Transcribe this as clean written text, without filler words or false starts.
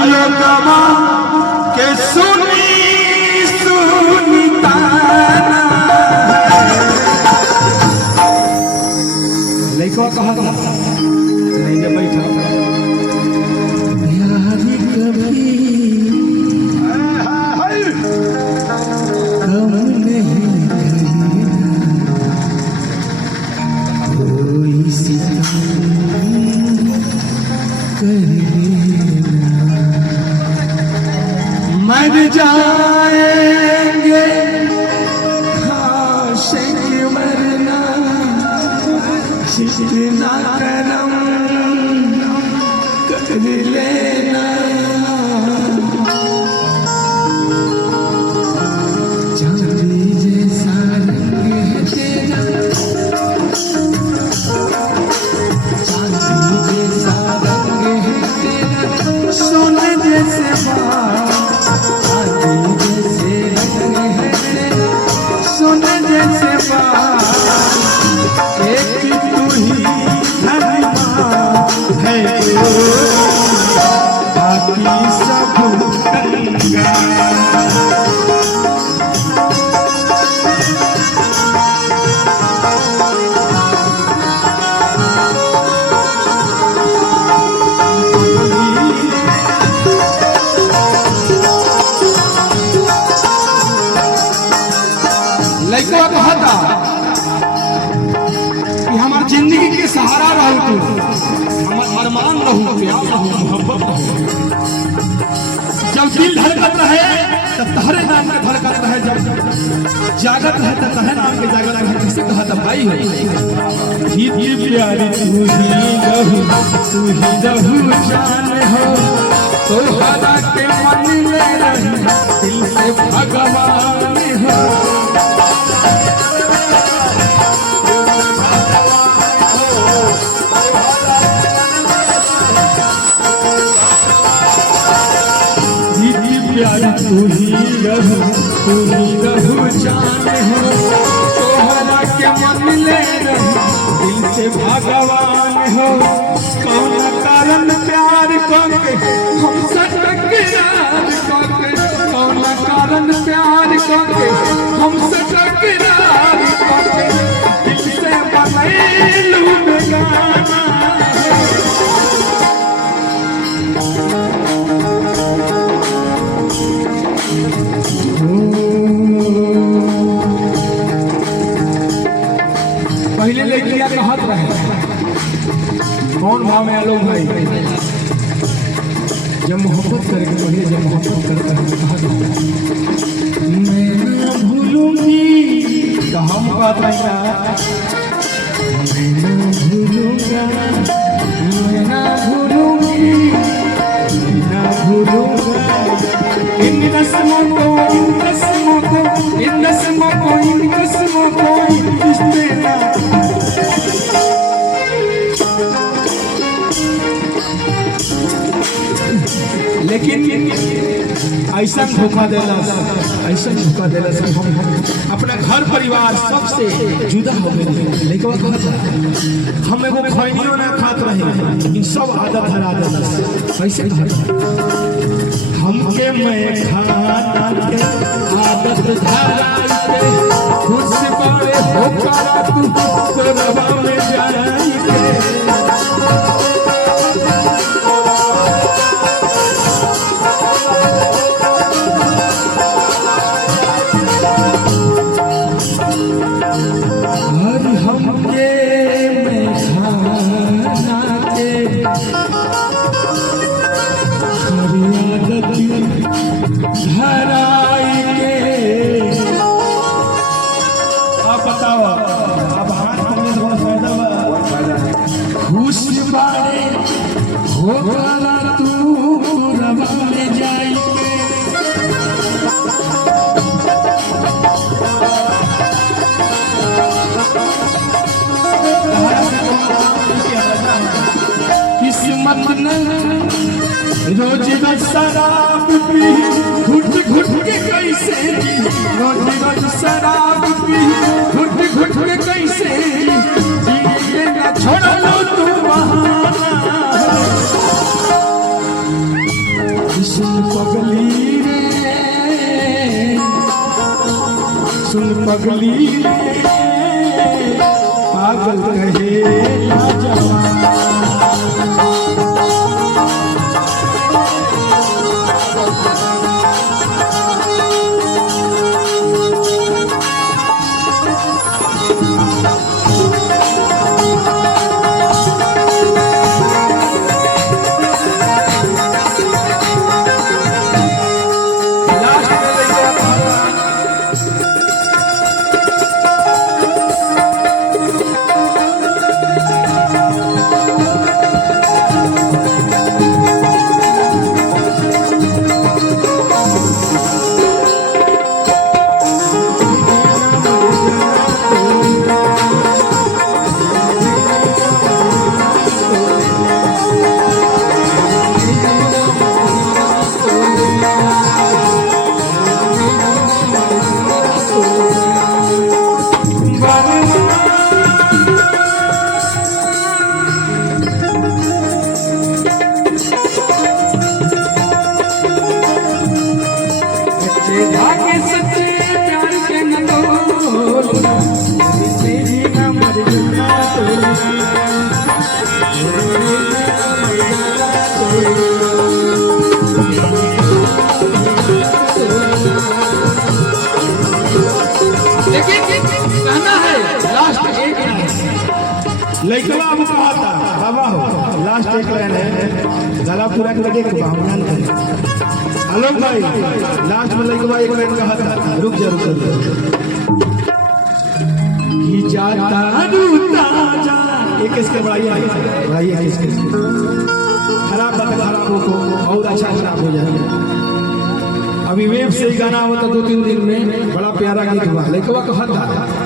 हई लोगवा के सुनी सुनी ताना लइकवा कहत नहीं जे बैठा यारी कभी हम नहीं कोई सितम मर जाएंगे आशिक मरना जितना करम कर लेना चांदी जैसा रंग है तेरा चांदी जैसा रंग है तेरा सोने जैसे बाल चांदी जैसे रंग है तेरा सोने जैसे बाल एक तू ही धर्म है बाकी सब गंगा लइकवा कहता कि हमार जिंदगी के सहारा रहू तू हमार अरमान रहू प्यार रहू मोहब्बत रहू जब दिल धड़कत रहे तब तहरे नाम के धड़कत रहे जब जागत रहे तब तहरे नाम के जागत रहे किसे कहता भाई है ही प्यारी तू ही रहू जान हो तो हरा के मन ले रही दिल से भगवान हो प्यारी तू ही रहू जान हो तोहरा के मन ले रही दिल से भगवान हो कौन कारण प्यार करके हमसे टकरार करके कौन कारण प्यार करके हमसे टकरार करके दिल से बनैलू बेगाना पहले लड़कियां कहत रहे कौन भाव में आलो भाई जब मोहब्बत करके पहले जब मोहब्बत करता है कहत मैं ना भूलूंगी तो हम बात रहेगा मैं ना भूलूंगा मैं ना भूलूंगी मैं ना भूलूंगा इन रस्मों को लेकिन ऐसा धोखा देला हम अपना घर परिवार सबसे जुदा हो गए लेकिन हम एगो खैनियो ना खात रहे इन सब आदत हरा देला ऐसे कहता हमके मैं खाना के आदत धरा के खुश पड़े होकर तू कोरबा में जाई के हमके मैं खाना के धराई के आप बताओ अब हाथ करने से बड़ा फायदा खुश बारे हो गला तू रवा में जाई किस्मत न रोज शराब पी घुट घुट के कैसे रोज शराब पी घुट घुट के कैसे छोड़ लो तू बहाना सुन पगली पागल कहे ना जवान। लइकवा अब कहा था बाबा हो लास्ट एक लाइन है गला पूरा करके भावना नहीं। आलोक भाई लास्ट में लइकवा एक लाइन कहा था, रुक जा कि जाता रूता जा एक इसके बढ़ाइए इसके खराब बात खराब हो को और अच्छा खराब हो जाए। अभी वेब से ही गाना हुआ था 2-3 दिन में, बड़ा प्यारा गीत हुआ। लइकवा कहा था